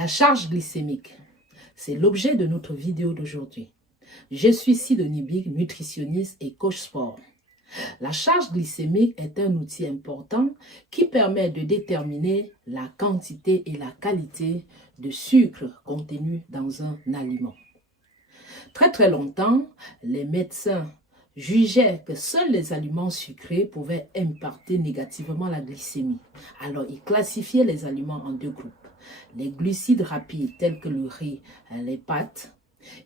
La charge glycémique, c'est l'objet de notre vidéo d'aujourd'hui. Je suis Sidonie Big, nutritionniste et coach sport. La charge glycémique est un outil important qui permet de déterminer la quantité et la qualité de sucre contenu dans un aliment. Très longtemps, les médecins jugeaient que seuls les aliments sucrés pouvaient impacter négativement la glycémie. Alors, ils classifiaient les aliments en deux groupes. Les glucides rapides tels que le riz, les pâtes,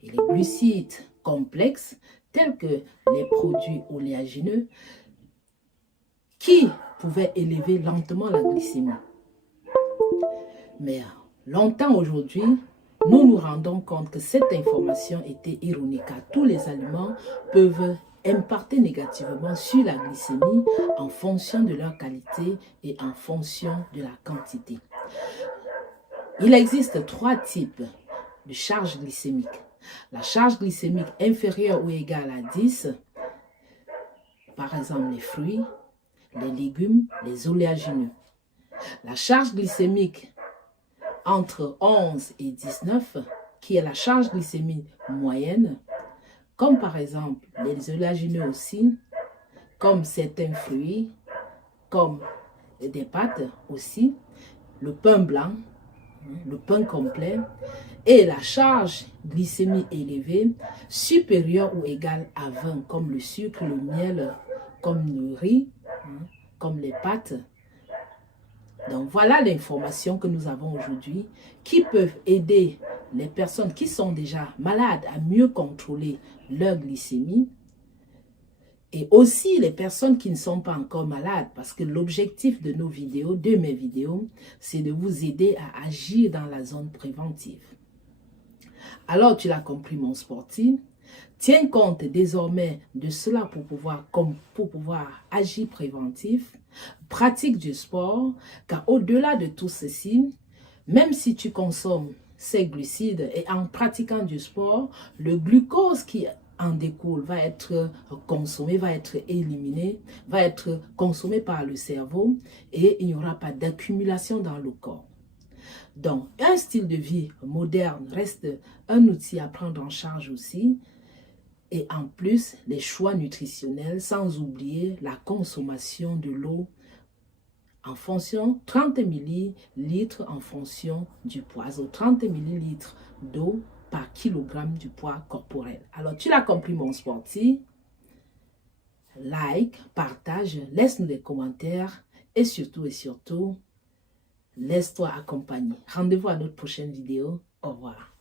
et les glucides complexes tels que les produits oléagineux qui pouvaient élever lentement la glycémie. Mais longtemps aujourd'hui, nous nous rendons compte que cette information était erronée car tous les aliments peuvent impacter négativement sur la glycémie en fonction de leur qualité et en fonction de la quantité. Il existe trois types de charge glycémique. La charge glycémique inférieure ou égale à 10, par exemple les fruits, les légumes, les oléagineux. La charge glycémique entre 11 et 19, qui est la charge glycémique moyenne, comme par exemple les oléagineux aussi, comme certains fruits, comme des pâtes aussi, le pain blanc, le pain complet, et la charge glycémique élevée supérieure ou égale à 20, comme le sucre, le miel, comme le riz, comme les pâtes. Donc voilà l'information que nous avons aujourd'hui qui peuvent aider les personnes qui sont déjà malades à mieux contrôler leur glycémie et aussi les personnes qui ne sont pas encore malades, parce que l'objectif de nos vidéos, de mes vidéos, c'est de vous aider à agir dans la zone préventive. Alors tu l'as compris mon sportif, tiens compte désormais de cela pour pouvoir agir préventif, pratique du sport, car au-delà de tout ceci, même si tu consommes ces glucides et en pratiquant du sport, le glucose qui en découle va être consommé, va être éliminé, va être consommé par le cerveau et il n'y aura pas d'accumulation dans le corps. Donc, un style de vie moderne reste un outil à prendre en charge aussi. Et en plus, les choix nutritionnels, sans oublier la consommation de l'eau en fonction 30 ml en fonction du poids. 30 ml d'eau par kilogramme du poids corporel. Alors, tu l'as compris mon sportif. Like, partage, laisse-nous des commentaires et surtout, laisse-toi accompagner. Rendez-vous à notre prochaine vidéo. Au revoir.